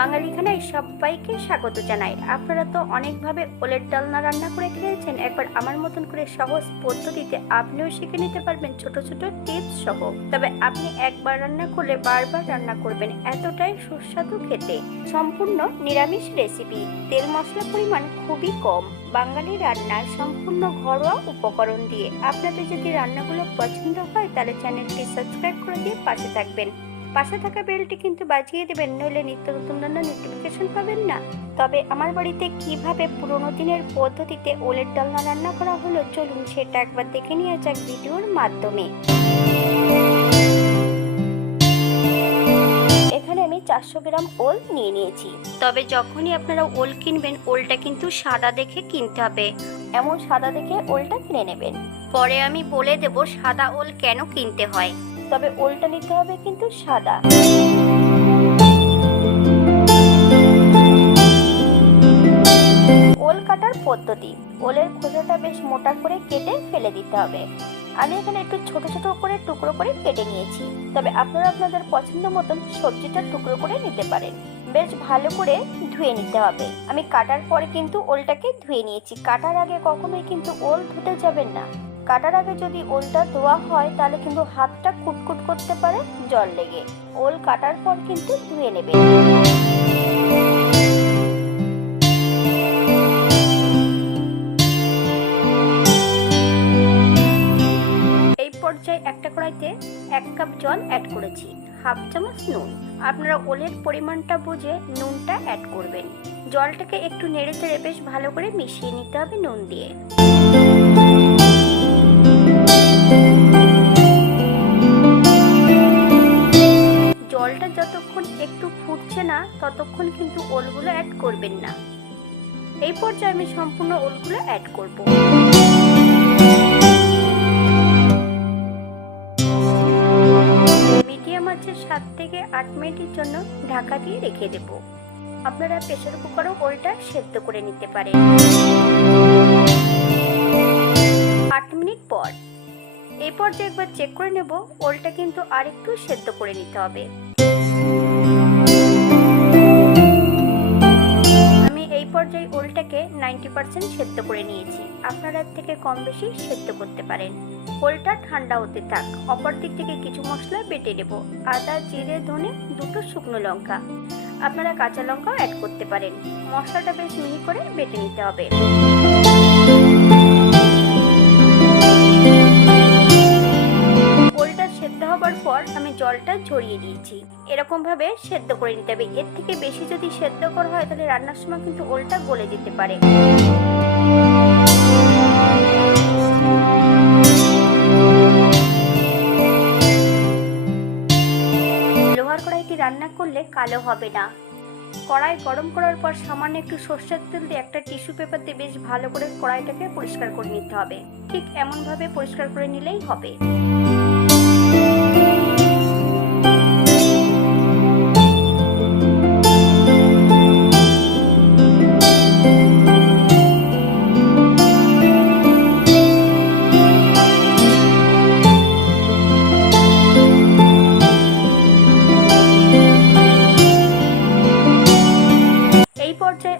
বাঙালিখানায় সবাইকে স্বাগত জানাই। আপনারা তো অনেকভাবে ওলের ডালনা রান্না করে খেয়েছেন। একবার আমার মতন করে সহজ পদ্ধতিতে আপনিও শিখে নিতে পারবেন ছোট ছোট টিপস সহ। তবে আপনি একবার রান্না করলে বারবার রান্না করবেন, এতটাই সুস্বাদু খেতে। সম্পূর্ণ নিরামিষ রেসিপি, তেল মশলা পরিমাণ খুবই কম, বাঙালি রান্নার সম্পূর্ণ ঘরোয়া উপকরণ দিয়ে। আপনাদের যদি রান্নাগুলো পছন্দ হয় তাহলে চ্যানেলটি সাবস্ক্রাইব করে দিয়ে পাশে থাকবেন। পাশে থাকা বেলটি কিন্তু বাজিয়ে দেবেন, নইলে নিত্য নতুন রান্নার নোটিফিকেশন পাবেন না। তবে আমার বাড়িতে কিভাবে পুরোনো দিনের পদ্ধতিতে ওলের ডালনা রান্না করা হলো, চলুন সেটা একবার দেখে নেওয়া যাক ভিডিওর মাধ্যমে। এখানে আমি 400 গ্রাম ওল নিয়ে নিয়েছি। তবে যখনই আপনারা ওল কিনবেন, ওলটা কিন্তু সাদা দেখে কিনতে হবে। এমন সাদা দেখে ওলটা কিনে নেবেন। পরে আমি বলে দেব সাদা ওল কেন কিনতে হয়। তবে ওলটা নিতে হবে কিন্তু সাদা। ওল কাটার পদ্ধতি, ওলের খোসাটা বেশ মোটা করে কেটে ফেলে দিতে হবে। আমি এখানে একটু ছোট ছোট করে টুকরো করে কেটে নিয়েছি। তবে আপনারা আপনাদের পছন্দ মতন সবজিটা টুকরো করে নিতে পারেন। বেশ ভালো করে ধুয়ে নিতে হবে। আমি কাটার পরে কিন্তু ওলটাকে ধুয়ে নিয়েছি। কাটার আগে কখনোই কিন্তু ওল ধুতে যাবেন না। কাটার আগে যদি ওলটা ধোয়া হয় তাহলে কিন্তু হাতটা কুটকুট করতে পারে জল লেগে। ওল কাটার পর কিন্তু ধুয়ে নেবেন। এই পর্যায়ে একটা কড়াইতে 1 কাপ জল অ্যাড করেছি, হাফ চামচ নুন। আপনারা ওলের পরিমাণটা বুঝে নুনটা অ্যাড করবেন। জলটাকে একটু নেড়ে চেড়ে বেশ ভালো করে মিশিয়ে নিতে হবে নুন দিয়ে। জলটা যতক্ষণ একটু ফুটছে না ততক্ষণ কিন্তু ওলগুলো অ্যাড করবেন না। এই পর্যায়ে আমি সম্পূর্ণ ওলগুলো অ্যাড করব। মিডিয়াম আঁচে 7 থেকে 8 মিনিটের জন্য ঢাকা দিয়ে রেখে দেব। আপনারা প্রেসার কুকারও ওলটা সেদ্ধ করে নিতে পারেন। 8 মিনিট পর এই পর্যায়ে একবার চেক করে নেব, ওলটা কিন্তু আরেকটু সেদ্ধ করে নিতে হবে। আমি এই পর্যায়ে ওলটাকে 90% সেদ্ধ করে নিয়েছি। আপনারা এর থেকে কম বেশি সেদ্ধ করতে পারেন। ওলটা ঠান্ডা হতে থাক। অপর দিক থেকে কিছু মশলা বেটে নেব। আদা, জিরে, ধনে, 2টো শুকনো লঙ্কা। আপনারা কাঁচা লঙ্কাও অ্যাড করতে পারেন। মশলাটা বেশ মিহি করে বেটে নিতে হবে। ওলটা সেদ্ধ হবার পর আমি জলটা ঝরিয়ে দিয়েছি। এরকম ভাবে সেদ্ধ করে নিতে হবে। এর থেকে বেশি যদি সেদ্ধ করা হয় তাহলে রান্নার সময় কিন্তু ওলটা গলে যেতে পারে। লোহার কড়াইতে রান্না করলে কালো হবে না। কড়াই গরম করার পর সামান্য একটু সরষের তেল দিয়ে একটা টিস্যু পেপার দিয়ে বেশ ভালো করে কড়াইটাকে পরিষ্কার করে নিতে হবে। ঠিক এমন ভাবে পরিষ্কার করে নিলেই হবে।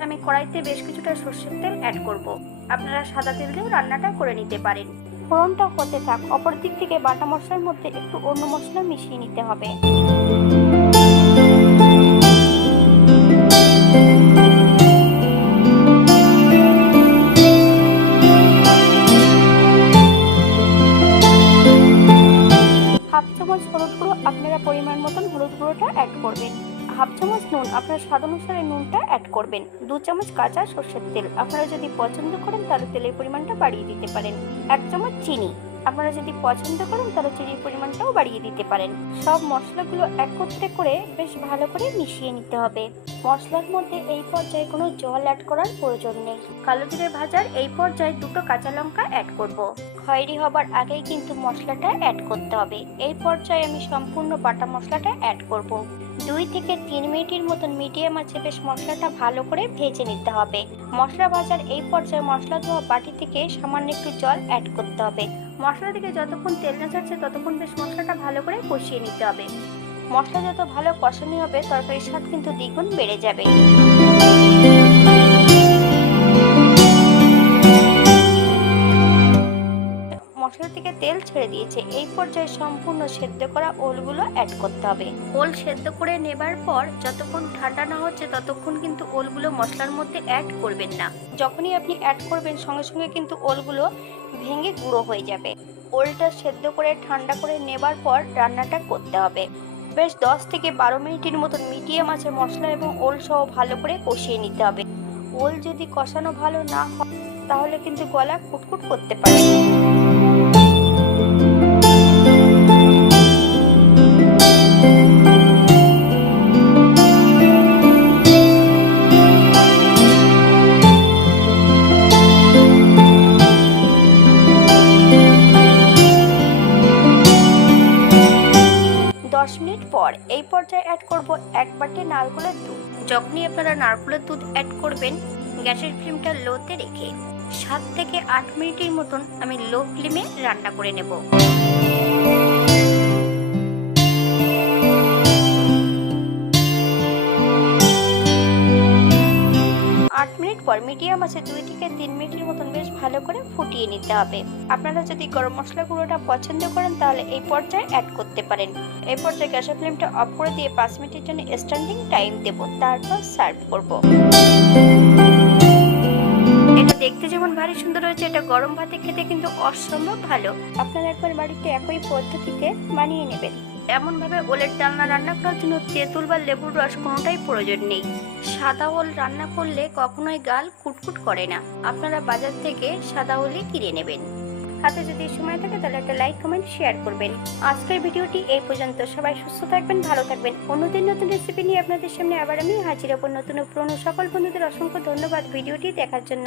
আমি কড়াইতে বেশ কিছুটা সরষের তেল অ্যাড করব। আপনারা সাদা তেল দিয়েও রান্নাটা করে নিতে পারেন। ফোড়নটা হতে থাক। অপর দিক থেকে বাটা মশলার মধ্যে একটু অন্য মশলা মিশিয়ে নিতে হবে। হাফ চামচ হলুদ গুঁড়ো, আপনারা পরিমাণ মতন হলুদ গুঁড়োটা অ্যাড করবেন। হাফ চামচ নুন, আপনার স্বাদ অনুসারে নুনটা অ্যাড করবেন। 2 চামচ কাঁচা সরষের তেল, আপনারা যদি পছন্দ করেন তাহলে তেলের পরিমাণটা বাড়িয়ে দিতে পারেন। 1 চামচ চিনি, আপনারা যদি পছন্দ করেন তাহলে চিনির পরিমাণটাও বাড়িয়ে দিতে পারেন। সব মশলাগুলো একত্রে করে বেশ ভালো করে মিশিয়ে নিতে হবে। মশলার মধ্যে এই পর্যায়ে কোনো জল অ্যাড করার প্রয়োজন নেই। কালো জিরে ভাজার এই পর্যায়ে 2টো কাঁচা লঙ্কা অ্যাড করব। খয়েরি হবার আগেই কিন্তু মশলাটা অ্যাড করতে হবে। এই পর্যায়ে আমি সম্পূর্ণ বাটা মশলাটা অ্যাড করব। 2 থেকে 3 মিনিটের মতন মিডিয়াম আঁচে বেশ মশলাটা ভালো করে ভেজে নিতে হবে। মশলা ভাজার এই পর্যায়ে মশলা ধোয়া বাটি থেকে সামান্য একটু জল অ্যাড করতে হবে। মশলা থেকে যতক্ষণ তেল না ছাড়ছে ততক্ষণ বেশ মশলাটা ভালো করে কষিয়ে নিতে হবে। মশলা যত ভালো কষানো হবে তরকারির স্বাদ কিন্তু দ্বিগুণ বেড়ে যাবে। মশলা থেকে তেল ছেড়ে দিয়েছে, এই পর্যায়ে সম্পূর্ণ সেদ্ধ করা ওলগুলো অ্যাড করতে হবে। ওল সেদ্ধ করে নেবার পর যতক্ষণ ঠান্ডা না হচ্ছে ততক্ষণ কিন্তু ওলগুলো মশলার মধ্যে অ্যাড করবেন না। যখনই আপনি অ্যাড করবেন সঙ্গে সঙ্গে কিন্তু ওলগুলো ভেঙে গুঁড়ো হয়ে যাবে। ওলটা সেদ্ধ করে ঠান্ডা করে নেবার পর রান্নাটা করতে হবে। বেশ 10 থেকে 12 মিনিটের মতন মিডিয়াম আঁচে মশলা এবং ওল সহ ভালো করে কষিয়ে নিতে হবে। ওল যদি কষানো ভালো না হয় তাহলে কিন্তু গলা কুটকুট করতে পারে। 10 মিনিট পর এই পর্যায়ে অ্যাড করব 1 বাটি নারকেলের দুধ। যখনই আপনারা নারকেলের দুধ অ্যাড করবেন গ্যাসের ফ্লেমটা লোতে রেখে 7 থেকে 8 মিনিটের মতন আমি লো ফ্লেমে রান্না করে নেব। 8 মিনিট পর মিডিয়াম আছে 2 থেকে 3 মিনিটের মতন বেশ ভালো করে ফুটিয়ে নিতে হবে। আপনারা যদি গরম মশলা গুঁড়োটা পছন্দ করেন তাহলে এই পর্যায়ে অ্যাড করতে পারেন। এই পর্যায়ে গ্যাসের ফ্লেমটা অফ করে দিয়ে 5 মিনিটের জন্য স্ট্যান্ডিং টাইম দেব, তারপর সার্ভ করব। এটা দেখতে যেমন ভারী সুন্দর হয়েছে, এটা গরম ভাতে খেতে কিন্তু অসম্ভব ভালো। আপনারা একবার বাড়িতে একই পদ্ধতিতে বানিয়ে নেবেন। এমন ভাবে ওলের ডালনা রান্না করার জন্য তেঁতুল বা লেবুর রস কোনোটাই প্রয়োজন নেই। সাদা ওল রান্না করলে কখনোই গাল কুটকুট করে না। আপনারা বাজার থেকে সাদা ওলই কিনে নেবেন। হাতে যদি সময় থাকে তাহলে একটা লাইক কমেন্ট শেয়ার করবেন। আজকের ভিডিওটি এই পর্যন্ত। সবাই সুস্থ থাকবেন, ভালো থাকবেন। অন্যদিন নতুন রেসিপি নিয়ে আপনাদের সামনে আবার আমি হাজির হব। নতুন ও পুরনো সকল বন্ধুদের অসংখ্য ধন্যবাদ ভিডিওটি দেখার জন্য।